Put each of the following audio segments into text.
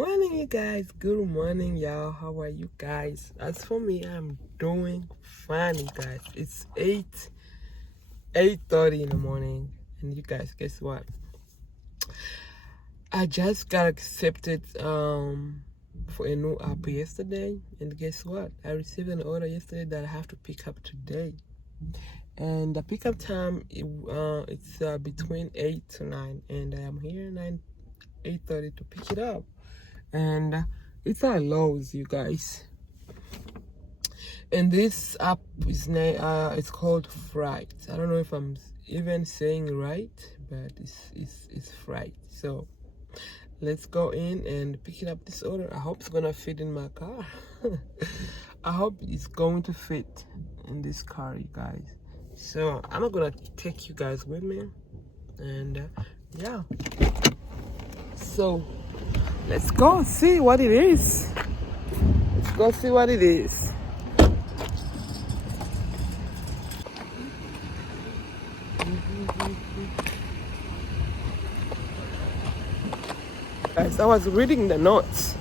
morning, you guys. Good morning, y'all. How are you guys? As for me, I'm doing fine, you guys. It's 8:30 in the morning, and you guys, guess what? I just got accepted for a new app yesterday, and guess what? I received an order yesterday that I have to pick up today, and the pickup time it's between 8 to 9, and I am here 8:30 to pick it up. And it's at Lowe's, you guys. And this app is it's called Frayt. I don't know if I'm even saying it right, but it's Frayt. So let's go in and pick it up this order. I hope it's gonna fit in my car. I hope it's going to fit in this car, you guys. So I'm gonna take you guys with me, and yeah. So let's go see what it is. Let's go see what it is. Guys, I was reading the notes.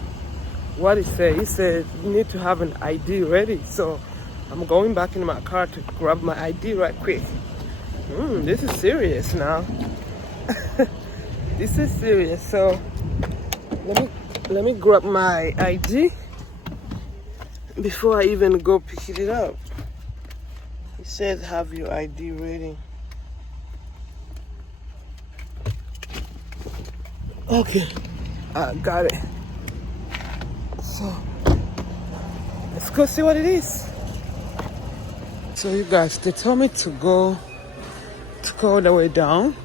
What it said, he said you need to have an ID ready. So I'm going back in my car to grab my ID right quick. This is serious now. This is serious. So let me grab my ID before I even go pick it up. It says have your ID ready. Okay, I got it. So let's go see what it is. So you guys, they told me to go all the way down.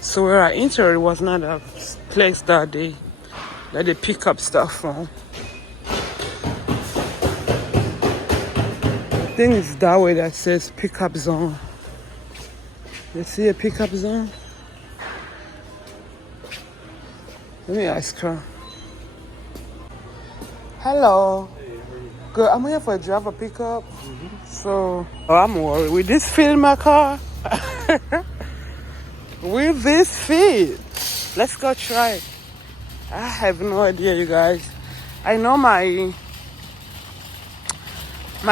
So where I entered was not a place that they pick up stuff from. I think it's that way that says pickup zone. You see a pickup zone? Let me ask her. Hello. Good. I'm here for a driver pickup. So I'm worried. Will this fit in my car? Will this fit? Let's go try it. I have no idea, you guys. I know my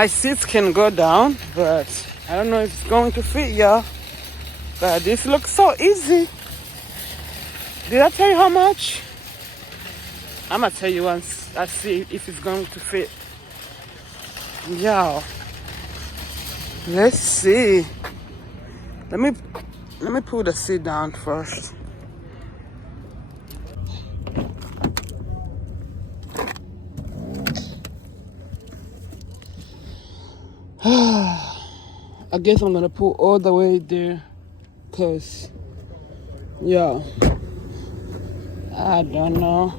seats can go down, but I don't know if it's going to fit, y'all. But this looks so easy. Did I tell you how much? I'm gonna tell you once I see if it's going to fit. Y'all, let's see. Let me put the seat down first. I guess I'm gonna put all the way there, cause yeah, I don't know.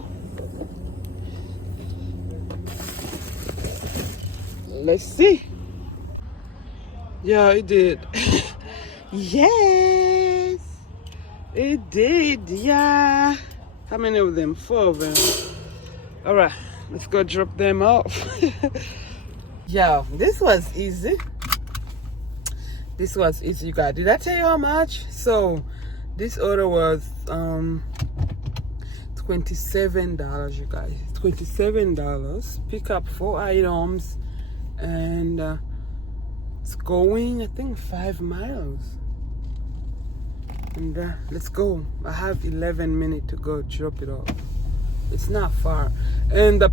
Let's see. Yeah, it did. Yes, it did. Yeah. How many of them? 4 of them. All right, let's go drop them off. Yeah, this was easy. This was easy, you guys. Did I tell you how much? So this order was $27, you guys. $27. Pick up 4 items, and it's going, I think, 5 miles. And let's go. I have 11 minutes to go drop it off. It's not far. And the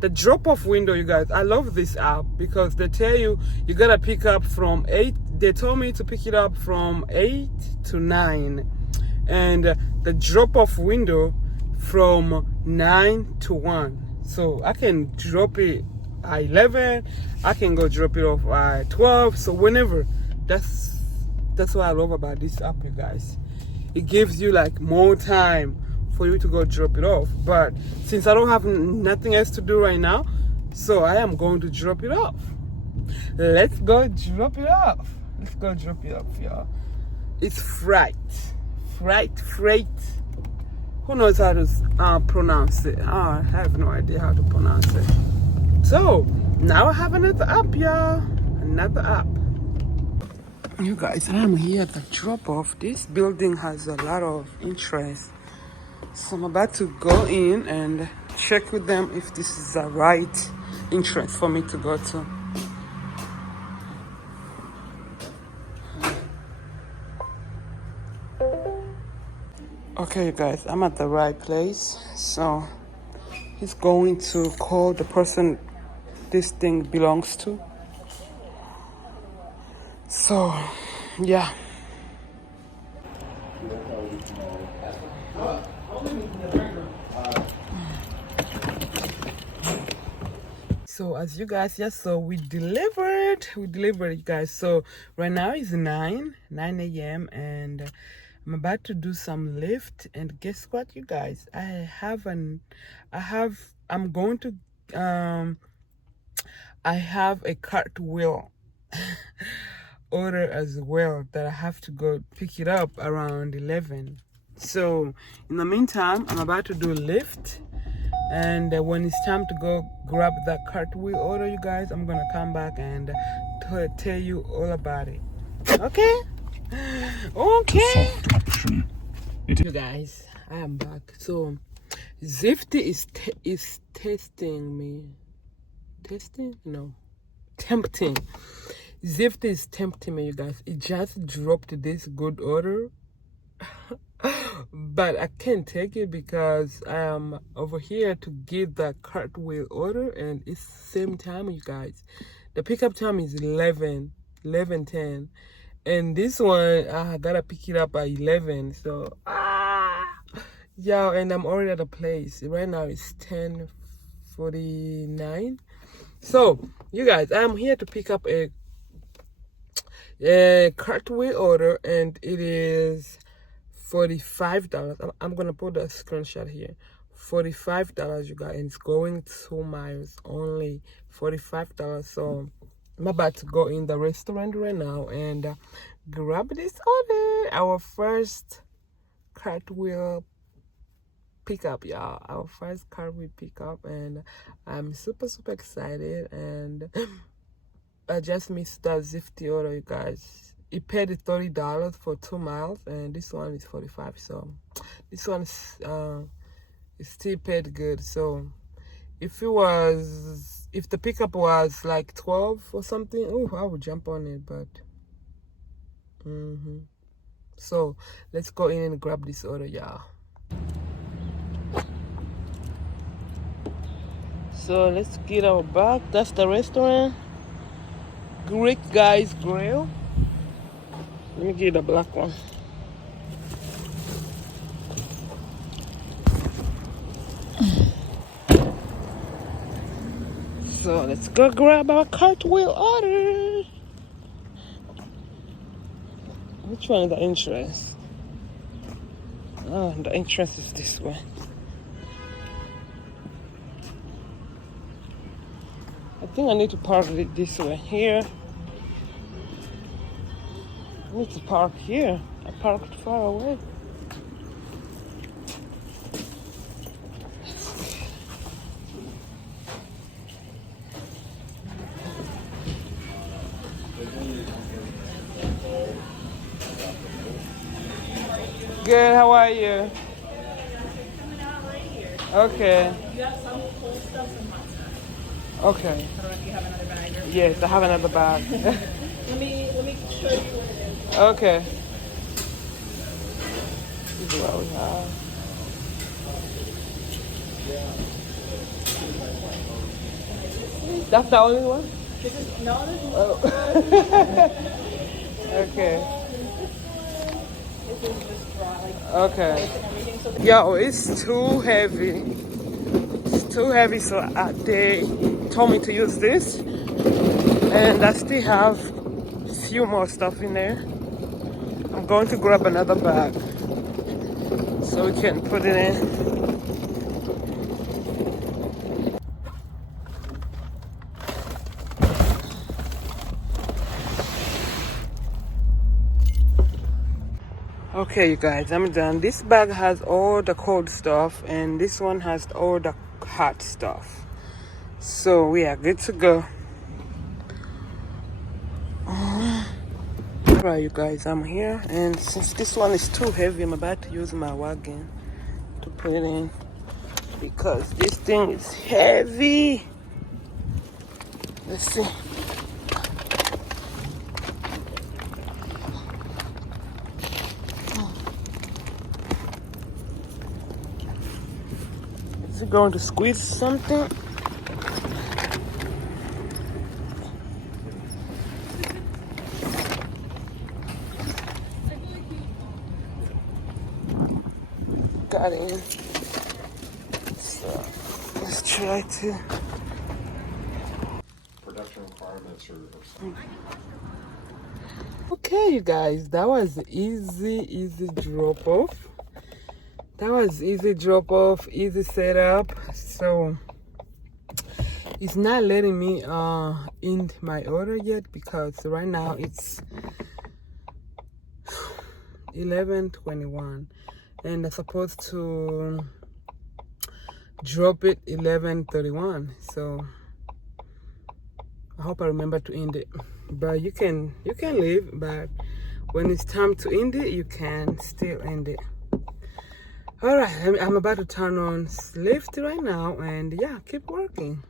the drop-off window, you guys, I love this app because they tell you gotta pick up from 8. They told me to pick it up from 8 to 9, and the drop-off window from 9 to 1. So I can drop it at 11. I can go drop it off at 12. So whenever. That's what I love about this app, you guys. It gives you like more time for you to go drop it off. But since I don't have nothing else to do right now, so I am going to drop it off. Let's go drop it off. Let's go drop it off, y'all. It's Frayt. Frayt. Who knows how to pronounce it? I have no idea how to pronounce it. So now I have another app, y'all. Another app. You guys, I am here at the drop off. This building has a lot of interest. So I'm about to go in and check with them if this is the right entrance for me to go to. Okay, you guys, I'm at the right place. So he's going to call the person this thing belongs to. So, yeah. So as you guys just saw, we delivered you guys. So right now it's 9 a.m. and I'm about to do some lift. And guess what, you guys, I'm going to I have a cartwheel order as well that I have to go pick it up around 11. So in the meantime, I'm about to do a lift, and when it's time to go grab that cartwheel order, you guys, I'm gonna come back and tell you all about it. Okay? Okay. You guys, I am back. So Zifty is testing me. Testing? No. Tempting. Zifty is tempting me, you guys. It just dropped this good order. But I can't take it because I am over here to get the cartwheel order, and it's same time, you guys. The pickup time is 11:10, and this one I gotta pick it up at 11. So yeah, and I'm already at the place right now. It's 10:49. So you guys, I'm here to pick up a cartwheel order, and it is $45. I'm gonna put a screenshot here. $45, you guys, and it's going 2 miles only. $45. So I'm about to go in the restaurant right now and grab this order. Our first cartwheel pickup, y'all. Our first cartwheel pickup, and I'm super excited. And I just missed that Zifty order, you guys. It paid $30 for 2 miles, and this one is 45. So this one is still paid good. So if the pickup was like 12 or something, oh, I would jump on it. But so let's go in and grab this order, y'all. So let's get our bag. That's the restaurant, Greek Guy's Grill. Let me get the black one. So let's go grab our cartwheel order. Which one is the entrance? Oh, the entrance is this way. I think I need to park it this way. Here. I need to park here. I parked far away. Good, how are you? Coming out right here. Okay. You got some cold stuff, some hot stuff. Okay. I don't know if you have another bag or Yes, I have another bag. let me show you what it is. Okay. This is what we have. That's the only one? This is no, this is Oh. Okay. this is just raw, like Okay. and everything. So Yo, it's too heavy. It's too heavy, so they told me to use this. And I still have a few more stuff in there. I'm going to grab another bag so we can put it in. Okay, you guys, I'm done. This bag has all the cold stuff, and this one has all the hot stuff. So we are good to go. Alright, you guys, I'm here, and since this one is too heavy, I'm about to use my wagon to put it in because this thing is heavy. Let's see. Is it going to squeeze something? Got in. So let's try to. Production requirements or something. Okay, you guys, that was easy drop off. That was easy drop off, easy setup. So it's not letting me end my order yet because right now it's 11:21 and I'm supposed to drop it 11:31. So I hope I remember to end it. But you can leave, but when it's time to end it, you can still end it. All right, I'm about to turn on Swift right now, and yeah, keep working.